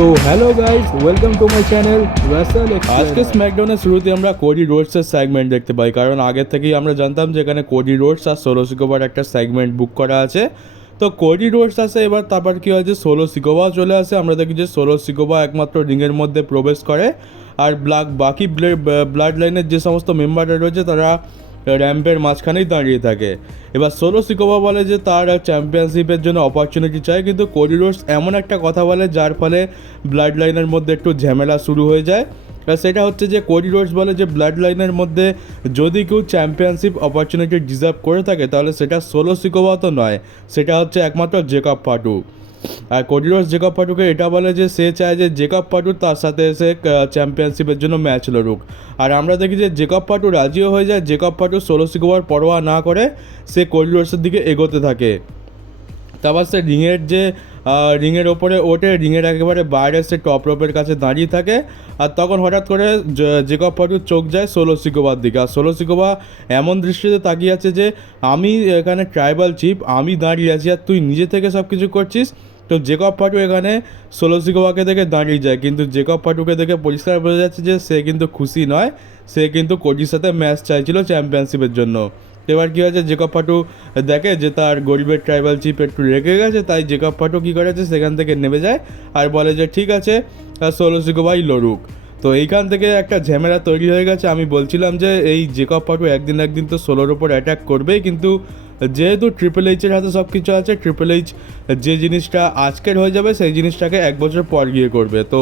তো hello guys, welcome to my channel Rasel. আজকে স্ম্যাকডাউনের শুরুতে আমরা কোডি রোডসের সেগমেন্ট দেখতে পাই, কারণ আগের থেকেই আমরা জানতাম যে এখানে কোডি রোডস আর সোলো সিকোবার একটা সেগমেন্ট বুক করা আছে। তো কোডি রোডস আছে, এবার তারপর কী হয় যে সোলো সিকোবাও চলে আসে। আমরা দেখি যে সোলো সিকোবা একমাত্র রিংয়ের মধ্যে প্রবেশ করে, আর বাকি ব্লাড লাইনের যে সমস্ত মেম্বাররা রয়েছে তারা র্যাম্পের মাঝখানেই দাঁড়িয়ে থাকে। এবার সোলো সিকোবা বলে যে তার চ্যাম্পিয়নশিপের জন্য অপরচুনিটি চাই, কিন্তু কোডি রোডস এমন একটা কথা বলে যার ফলে ব্লাড লাইনের মধ্যে একটু ঝামেলা শুরু হয়ে যায়। আর সেটা হচ্ছে যে কোডি রোডস বলে যে ব্লাড লাইনের মধ্যে যদি কেউ চ্যাম্পিয়নশিপ অপরচুনিটি ডিজার্ভ করে থাকে তাহলে সেটা সোলো সিকোবা তো নয়, সেটা হচ্ছে একমাত্র জেকব ফাটু। আর কোডি রোডস জেকব ফাটুকে এটা বলে যে সে চায় যে জেকব ফাটু তার সাথে এসে চ্যাম্পিয়নশিপের জন্য ম্যাচ লড়ুক। আর আমরা দেখি যে জেকব ফাটু রাজিও হয়ে যায়। জেকব ফাটু সোলো সিকোবার পরোয়া না করে সে কোডি রোডসের দিকে এগোতে থাকে। তারপর সে রিংয়ের ওপরে ওঠে, রিংয়ের একেবারে বাইরে সে টপ রোপের কাছে দাঁড়িয়ে থাকে। আর তখন হঠাৎ করে জেকব ফাটুর চোখ যায় সোলো সিকোবার দিকে। আর সোলো সিকোবা এমন দৃষ্টিতে তাকিয়ে আছে যে আমি এখানে ট্রাইবাল চিফ, আমি দাঁড়িয়ে আছি আর তুই নিজে থেকে সব কিছু করছিস। তো জেকব ফাটু এখানে সোলো সিকোবাকে দেখে দাঁড়িয়ে যায়, কিন্তু জেকব ফাটুকে দেখে পরিষ্কার বোঝা যাচ্ছে যে সে কিন্তু খুশি নয়, সে কিন্তু কোডির সাথে ম্যাচ চাইছিল চ্যাম্পিয়নশিপের জন্য। এবার কী হয়েছে, জেকব ফাটু দেখে যে তার গরিবের ট্রাইবাল চিফ একটু রেগে গেছে, তাই জেকব ফাটু কী করেছে সেখান থেকে নেমে যায় আর বলে যে ঠিক আছে সোলো সিকোবাই লড়ুক। তো এইখান থেকে একটা ঝামেলা তৈরি হয়ে গেছে। আমি বলছিলাম যে এই জেকব ফাটু একদিন তো সোলোর ওপর অ্যাটাক করবেই, কিন্তু যেহেতু ট্রিপল এইচের হাতে সব কিছু আছে, ট্রিপল এইচ যে জিনিসটা আজকের হয়ে যাবে সেই জিনিসটাকে এক বছর পর গিয়ে করবে। তো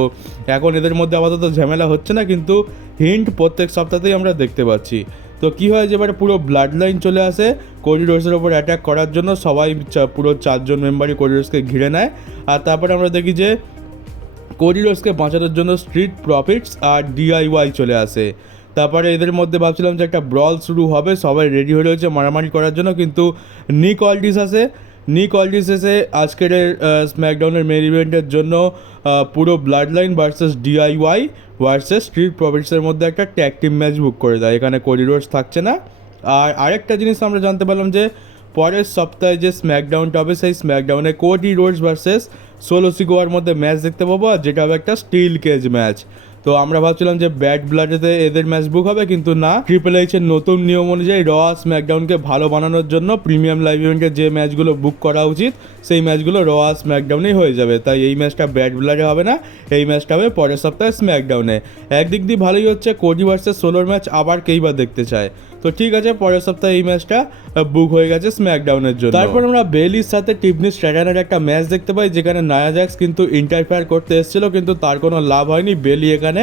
এখন এদের মধ্যে আপাতত ঝামেলা হচ্ছে না, কিন্তু হিন্ট প্রত্যেক সপ্তাহতেই আমরা দেখতে পাচ্ছি। তো কী হয় যে এবারে পুরো ব্লাড লাইন চলে আসে কোডি রোডসের ওপর অ্যাটাক করার জন্য। সবাই পুরো 4জন মেম্বারই কোডি রোডসকে ঘিরে নেয়। আর তারপরে আমরা দেখি যে কোডি রোডসকে বাঁচানোর জন্য স্ট্রিট প্রফিটস আর ডিআইওয়াই চলে আসে। তারপরে এদের মধ্যে ভাবছিলাম যে একটা ব্রল শুরু হবে, সবাই রেডি হয়ে রয়েছে মারামারি করার জন্য, কিন্তু নিক অল্ডিস এসে আজকের স্ম্যাকডাউনের মেন ইভেন্টের জন্য পুরো blood line versus DIY versus street প্রফিটসের মধ্যে একটা ট্যাগ টিম ম্যাচ বুক করে দেয়। এখানে কোডি রোডস থাকছে না। আর আরেকটা জিনিস আমরা জানতে পারলাম যে পরের সপ্তাহে যে স্ম্যাকডাউনটা হবে সেই স্ম্যাকডাউনে কোডি রোডস ভার্সেস সোলো সিকোবার মধ্যে ম্যাচ দেখতে পাবো, আর যেটা হবে একটা স্টিল কেজ ম্যাচ। তো আমরা ভাবছিলাম যে ব্যাড ব্লাডেতে এদের ম্যাচ বুক হবে, কিন্তু না, ট্রিপল এইচের নতুন নিয়ম অনুযায়ী র স্ম্যাকডাউনকে ভালো বানানোর জন্য প্রিমিয়াম লাইভ ইভেন্টের যে ম্যাচগুলো বুক করা উচিত সেই ম্যাচগুলো র স্ম্যাকডাউনেই হয়ে যাবে। তাই এই ম্যাচটা ব্যাড ব্লাডে হবে না, এই ম্যাচটা হবে পরের সপ্তাহে স্ম্যাকডাউনে। একদিক দিয়ে ভালোই হচ্ছে, কোডি ভার্সেস সোলোর ম্যাচ আবার কেইবার দেখতে চায়। তো ঠিক আছে, পরের সপ্তাহে এই ম্যাচটা বুক হয়ে গেছে স্ম্যাকডাউনের জন্য। তারপর আমরা বেলির সাথে টিফনি স্ট্র্যাটানের একটা ম্যাচ দেখতে পাই, যেখানে নায়া জ্যাক্স কিন্তু ইন্টারফেয়ার করতে এসেছিল, কিন্তু তার কোনো লাভ হয়নি। বেলি এখানে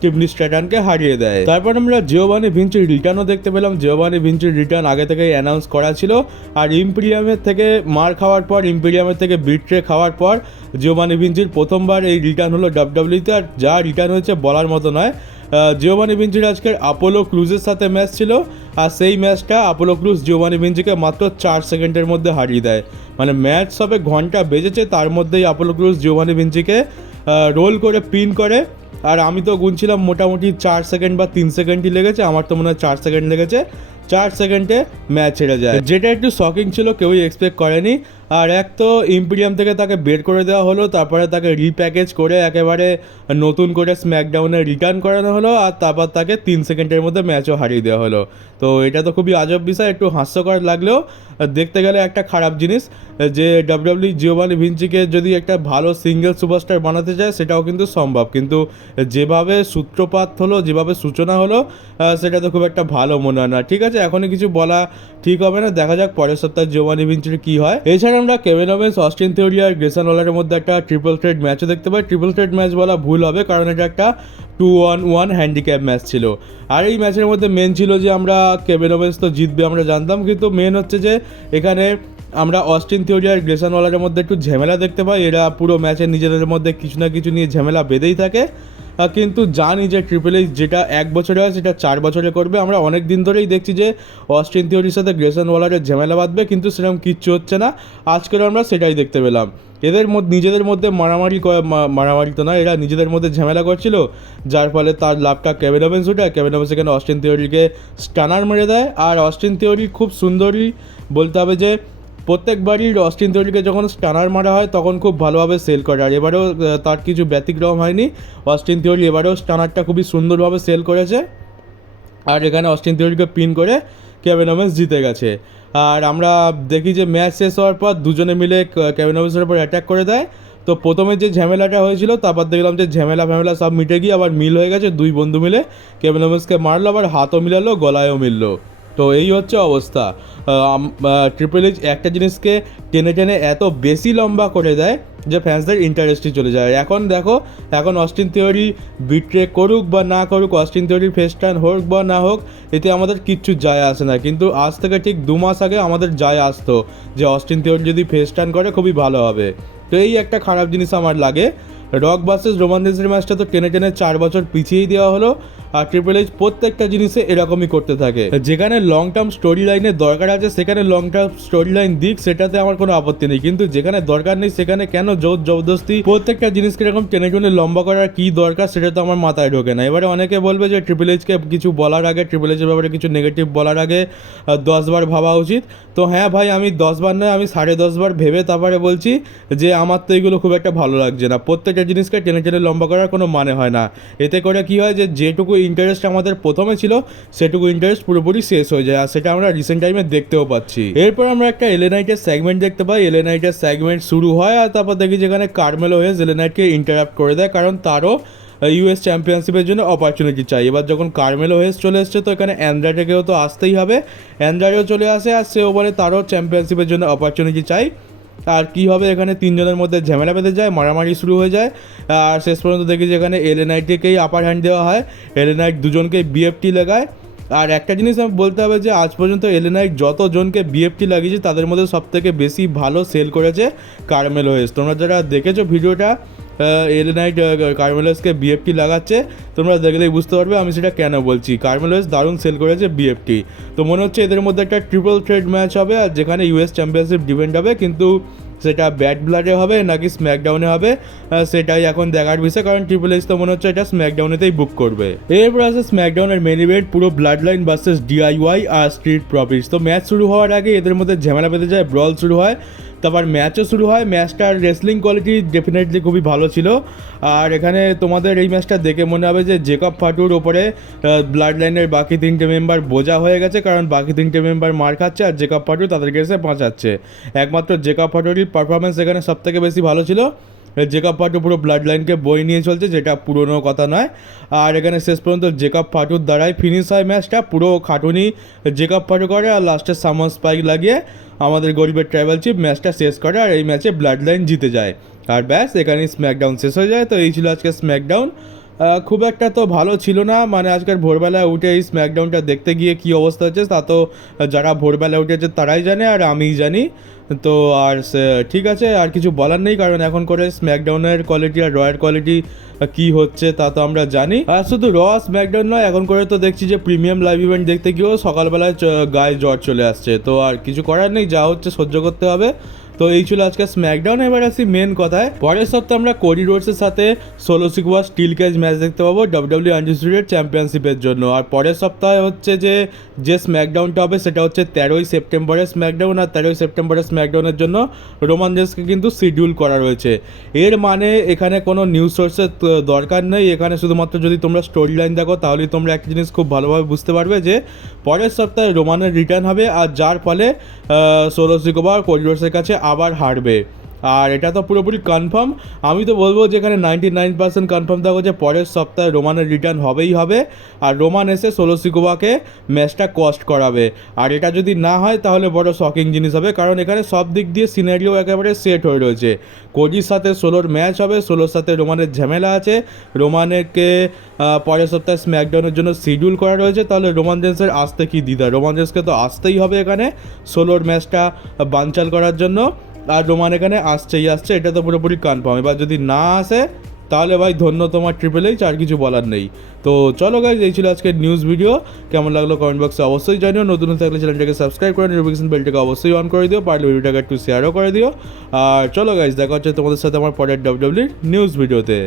টিফনি স্ট্র্যাটানকে হারিয়ে দেয়। তারপর আমরা জিওভানি ভিঞ্চির রিটার্নও দেখতে পেলাম। জিওভানি ভিঞ্চির রিটার্ন আগে থেকেই অ্যানাউন্স করা ছিল, আর ইম্পিরিয়ামের থেকে মার খাওয়ার পর, ইম্পিরিয়ামের থেকে বিট্রে খাওয়ার পর জিওভানি ভিঞ্চির প্রথমবার এই রিটার্ন হলো ডাব্লিউডাব্লিউইতে। আর যা রিটার্ন হয়েছে বলার মতো নয়। জিওভানি ভিঞ্চির আজকের আপোলো ক্রুজের সাথে ম্যাচ ছিল, আর সেই ম্যাচটা আপোলো ক্রুজ জিওভানি ভিঞ্চিকে মাত্র 4 সেকেন্ডের মধ্যে হারিয়ে দেয়। মানে ম্যাচ সবে ঘন্টা বেজেছে, তার মধ্যেই আপোলো ক্রুজ জিওভানি ভিঞ্চিকে রোল করে পিন করে। আর আমি তো গুনছিলাম মোটামুটি 4 সেকেন্ড বা 3 সেকেন্ডই লেগেছে, আমার তো মনে হয় 4 সেকেন্ড লেগেছে। 4 সেকেন্ডে ম্যাচ হেরে যায়, যেটা একটু শকিং ছিল, কেউই এক্সপেক্ট করেনি। আর এক তো ইম্পিরিয়াম থেকে তাকে বের করে দেওয়া হলো, তারপরে তাকে রিপ্যাকেজ করে একেবারে নতুন করে স্ম্যাকডাউনে রিটার্ন করানো হলো, আর তারপর তাকে 3 সেকেন্ডের মধ্যে ম্যাচও হারিয়ে দেওয়া হলো। তো এটা তো খুবই আজব বিষয়, একটু হাস্যকর লাগলেও দেখতে গেলে একটা খারাপ জিনিস। যে ডাব্লিউডাব্লিউ জিওভানি ভিঞ্চিকে যদি একটা ভালো সিঙ্গেল সুপারস্টার বানাতে চায় সেটাও কিন্তু সম্ভব, কিন্তু যেভাবে সূত্রপাত হলো, যেভাবে সূচনা হলো, সেটা তো খুব একটা ভালো মনে হয় না। ঠিক আছে, এখনই কিছু বলা ঠিক হবে না, দেখা যাক পরের সপ্তাহে জিওভানি ভিঞ্চির কী হয়। এছাড়া আমরা কেভিন ওভেন্স, অস্টিন থিওরি আর গ্রেসন ওয়ালারের মধ্যে একটা ট্রিপল থ্রেট ম্যাচও দেখতে পাই। ট্রিপল থ্রেট ম্যাচ বলা ভুল হবে, কারণ এটা একটা 2-on-1 হ্যান্ডিক্যাপ ম্যাচ ছিল। আর এই ম্যাচের মধ্যে মেন ছিল যে আমরা কেভিন ওভেন্স তো জিতবে আমরা জানতাম, কিন্তু মেন হচ্ছে যে এখানে আমরা অস্টিন থিওরি আর গ্রেসন ওয়ালারের মধ্যে একটু ঝামেলা দেখতে পাই। এরা পুরো ম্যাচে নিজেদের মধ্যে কিছু না কিছু নিয়ে ঝামেলা বেঁধেই থাকে, কিন্তু জানি যে ট্রিপল এইচ যেটা 1 বছরে হয় সেটা 4 বছরে করবে। আমরা অনেক দিন ধরেই দেখছি যে অস্টিন থিওরির সাথে গ্রেসন ওয়ালারের ঝামেলা বাঁধবে, কিন্তু সেরকম কিচ্ছু হচ্ছে না। আজকের আমরা সেটাই দেখতে পেলাম। এদের নিজেদের মধ্যে মারামারি তো না, এরা নিজেদের মধ্যে ঝামেলা করছিল, যার ফলে তার লাভটা কেভিন ওভেন্স উঠে। কেভিন ওভেন্স এখানে অস্টিন থিওরিকে স্টানার মেরে দেয়। আর অস্টিন থিওরি খুব সুন্দরই বলতে হবে যে প্রত্যেকবারই অস্টিন থিওরিকে যখন স্টানার মারা হয় তখন খুব ভালোভাবে সেল করে, আর এবারেও তার কিছু ব্যতিক্রম হয়নি। অস্টিন থিওরি এবারেও স্টানারটা খুবই সুন্দরভাবে সেল করেছে, আর এখানে অস্টিন থিওরিকে পিন করে কেভিন ওমেন্স জিতে গেছে। আর আমরা দেখি যে ম্যাচ শেষ হওয়ার পর দুজনে মিলে কেভিন ওমেন্সের উপর অ্যাটাক করে দেয়। তো প্রথমে যে ঝামেলাটা হয়েছিল তারপর দেখলাম যে ঝামেলা সব মিটে গিয়ে আবার মিল হয়ে গেছে, দুই বন্ধু মিলে কেভিন ওমেন্সকে মারলো, আবার হাতও মিলালো, গলায়ও মিললো। তো এই হচ্ছে অবস্থা। ট্রিপল এইচ একটা জিনিসকে টেনে টেনে এত বেশি লম্বা করে দেয় যে ফ্যান্সদের ইন্টারেস্টই চলে যায়। এখন দেখো, এখন অস্টিন থিওরি বিট্রে করুক বা না করুক, অস্টিন থিওরির ফেস টার্ন হোক বা না হোক, এতে আমাদের কিচ্ছু যায় আসে না। কিন্তু আজ থেকে ঠিক 2 মাস আগে আমাদের যায় আসতো যে অস্টিন থিওরি যদি ফেস টার্ন করে খুবই ভালো হবে। তো এই একটা খারাপ জিনিস আমার লাগে। রক ভার্সেস রোমান রেন্সের ম্যাচটা তো টেনে টেনে 4 বছর পিছিয়েই দেওয়া হলো, আর ট্রিপল এইচ প্রত্যেকটা জিনিসে এরকমই করতে থাকে। যেখানে লং টার্ম স্টোরি লাইনের দরকার আছে সেখানে লং টার্ম স্টোরি লাইন দিক, সেটাতে আমার কোনো আপত্তি নেই, কিন্তু যেখানে দরকার নেই সেখানে কেন জোর জবরদস্তি প্রত্যেকটা জিনিসকে এরকম টেনে টেনে লম্বা করার কী দরকার সেটা তো আমার মাথায় ঢোকে না। এবারে অনেকে বলবে যে ট্রিপল এইচকে কিছু বলার আগে, ট্রিপল এইচের ব্যাপারে কিছু নেগেটিভ বলার আগে 10 বার ভাবা উচিত। তো হ্যাঁ ভাই, আমি 10 বার নয়, আমি 10.5 বার ভেবে তারপরে বলছি যে আমার তো এইগুলো খুব একটা ভালো লাগছে না। প্রত্যেকটা জিনিসকে টেনে টেনে লম্বা করার কোনো মানে হয় না। এতে করে কী হয় যে যেটুকু ইন্টারেস্ট আমাদের প্রথমে ছিল সেটুকু ইন্টারেস্ট পুরোপুরি শেষ হয়ে যায়, আর সেটা আমরা রিসেন্ট টাইমে দেখতেও পাচ্ছি। এরপর আমরা একটা এলএ নাইটের সেগমেন্ট দেখতে পাই। এলএ নাইটের সেগমেন্ট শুরু হয়, আর তারপর দেখি যেখানে কার্মেলো হেজ এলএ নাইটকে ইন্টারাপ্ট করে দেয়, কারণ তারও ইউএস চ্যাম্পিয়নশিপের জন্য অপরচুনিটি চাই। এবার যখন কার্মেলো হেজ চলে এসছে তো এখানে অ্যান্ড্রাটেকেও তো আসতেই হবে, অ্যান্ড্রাটেও চলে আসে, আর সেও বলে তারও চ্যাম্পিয়নশিপের জন্য অপরচুনিটি চাই। আর কী হবে, এখানে তিনজনের মধ্যে ঝামেলা বেঁধে যায়, মারামারি শুরু হয়ে যায়, আর শেষ পর্যন্ত দেখি যে এখানে এলএ নাইটকেই আপার হ্যান্ড দেওয়া হয়। এলএ নাইট দুজনকে বিএফটি লাগায়। আর একটা জিনিস আমি বলতে হবে যে আজ পর্যন্ত এলএ নাইট যতজনকে বিএফটি লাগিয়েছে তাদের মধ্যে সবথেকে বেশি ভালো সেল করেছে কার্মেলো হেজ। তোমরা যারা দেখেছো ভিডিওটা, এলএ নাইট কার্মেলো হেজকে বিএফটি লাগাচ্ছে, তোমরা দেখলেই বুঝতে পারবে আমি সেটা কেন বলছি। কার্মেলো হেজ দারুণ সেল করেছে বিএফটি। তো মনে হচ্ছে এদের মধ্যে একটা ট্রিপল থ্রেট ম্যাচ হবে, আর যেখানে ইউএস চ্যাম্পিয়নশিপ ডিপেন্ড হবে, কিন্তু সেটা ব্যাড ব্লাডে হবে নাকি স্ম্যাকডাউনে হবে সেটাই এখন দেখার বিষয়, কারণ ট্রিপল এইচ তো মনে হচ্ছে এটা স্ম্যাকডাউনেতেই বুক করবে। এরপর আছে স্ম্যাকডাউনের মেন ইভেন্ট, পুরো ব্লাড লাইন ভার্সেস ডিআইওয়াই আর স্ট্রিট প্রফিটস। তো ম্যাচ শুরু হওয়ার আগে এদের মধ্যে ঝামেলা বেঁধে যায়, ব্রল শুরু হয়, তারপর ম্যাচও শুরু হয়। ম্যাচটার রেসলিং কোয়ালিটি ডেফিনেটলি খুবই ভালো ছিল, আর এখানে তোমাদের এই ম্যাচটা দেখে মনে হবে যে জেকব ফাটুর ওপরে ব্লাড লাইনের বাকি 3টে মেম্বার বোঝা হয়ে গেছে, কারণ বাকি 3টে মেম্বার মার খাচ্ছে আর জেকব ফাটু তাদেরকে এসে বাঁচাচ্ছে। একমাত্র জেকব ফাটুরই পারফরমেন্স এখানে সবথেকে বেশি ভালো ছিল। জেকব ফাটু পুরো ব্লাড লাইনকে বই নিয়ে চলছে, যেটা পুরনো কথা নয়। আর এখানে শেষ পর্যন্ত জেকব ফাটুর দ্বারাই ফিনিশ হয় ম্যাচটা, পুরো খাটুনি জেকব ফাটু করে, আর লাস্টে সামন স্পাইক লাগিয়ে আমাদের গরিবের ট্রাইবাল চিফ ম্যাচটা শেষ করে, আর এই ম্যাচে ব্লাড লাইন জিতে যায়। আর ব্যাস, এখানেই স্ম্যাকডাউন শেষ হয়ে যায়। তো এই ছিল আজকে স্ম্যাকডাউন। খুব একটা তো ভালো ছিল না, মানে আজকের ভোরবেলায় উঠে এই স্ম্যাকডাউনটা দেখতে গিয়ে কী অবস্থা হচ্ছে তা তো যারা ভোরবেলায় উঠেছে তারাই জানে, আর আমিই জানি। তো আর ঠিক আছে, আর কিছু বলার নেই, কারণ এখন করে স্ম্যাকডাউনের কোয়ালিটি আর রয়ের কোয়ালিটি কী হচ্ছে তা তো আমরা জানি। আর শুধু র স্ম্যাকডাউন নয়, এখন করে তো দেখছি যে প্রিমিয়াম লাইভ ইভেন্ট দেখতে গিয়েও সকালবেলায় গায়ে জ্বর চলে আসছে। তো আর কিছু করার নেই, যা হচ্ছে সহ্য করতে হবে। তো এই ছিল আজকে স্ম্যাকডাউন। এবার আসি মেন কথায়। পরের সপ্তাহে আমরা কোডি রোডসের সাথে Solo Sikoa steel cage match দেখতে পাবো ডাব্লিউডাব্লিউ আনডিসপিউটেড চ্যাম্পিয়নশিপের জন্য। আর পরের সপ্তাহে হচ্ছে যে স্ম্যাকডাউনটা হবে সেটা হচ্ছে 13ই সেপ্টেম্বরের স্ম্যাকডাউন, আর 13ই সেপ্টেম্বরের স্ম্যাকডাউনের জন্য রোমান রেন্সকে কিন্তু শিডিউল করা রয়েছে। এর মানে এখানে কোনো নিউজ সোর্সের দরকার নেই, এখানে শুধুমাত্র যদি তোমরা স্টোরি লাইন দেখো তাহলেই তোমরা একটা জিনিস খুব ভালোভাবে বুঝতে পারবে যে পরের সপ্তাহে রোমানের রিটার্ন হবে, আর যার ফলে সোলো সিকোয়া কোডি রোডসের কাছে আবার হারবে। আর এটা তো পুরোপুরি কনফার্ম। আমি তো বলবো যে এখানে 99% কনফার্ম থাকো যে পরের সপ্তাহে রোমানের রিটার্ন হবেই হবে, আর রোমান এসে সোলো সিকোয়াকে ম্যাচটা কস্ট করাবে। আর এটা যদি না হয় তাহলে বড় শকিং জিনিস হবে, কারণ এখানে সব দিক দিয়ে সিনারিও একেবারে সেট হয়ে রয়েছে। কোডির সাথে সোলোর ম্যাচ হবে, সোলোর সাথে রোমানের ঝামেলা আছে, রোমানকে পরের সপ্তাহে স্ম্যাকডাউনের জন্য শিডিউল করা রয়েছে। তাহলে রোমান রেন্সের আসতে কি দ্বিধা, রোমান রেন্সকে তো আসতেই হবে এখানে সোলোর ম্যাচটা বানচাল করার জন্য, আর রোমান এখানে আসছে, এটা তো পুরোপুরি কনফার্ম। এবার যদি না আসে তাহলে ভাই ধন্য তোমার ট্রিপল এইচ, আর কিছু বলার নেই। তো চলো গাইজ, এই ছিল আজকের নিউজ ভিডিও। কেমন লাগলো কমেন্ট বক্সে অবশ্যই জানিও। নতুন থাকলে চ্যানেলটাকে সাবস্ক্রাইব করে নোটিফিকেশন বেলটাকে অবশ্যই অন করে দিও, পারলে ভিডিওটাকে একটু শেয়ারও করে দিও। আর চলো গাইজ, দেখা হচ্ছে তোমাদের সাথে আমার পরের ডাব্লিউডাব্লিউই নিউজ ভিডিওতে।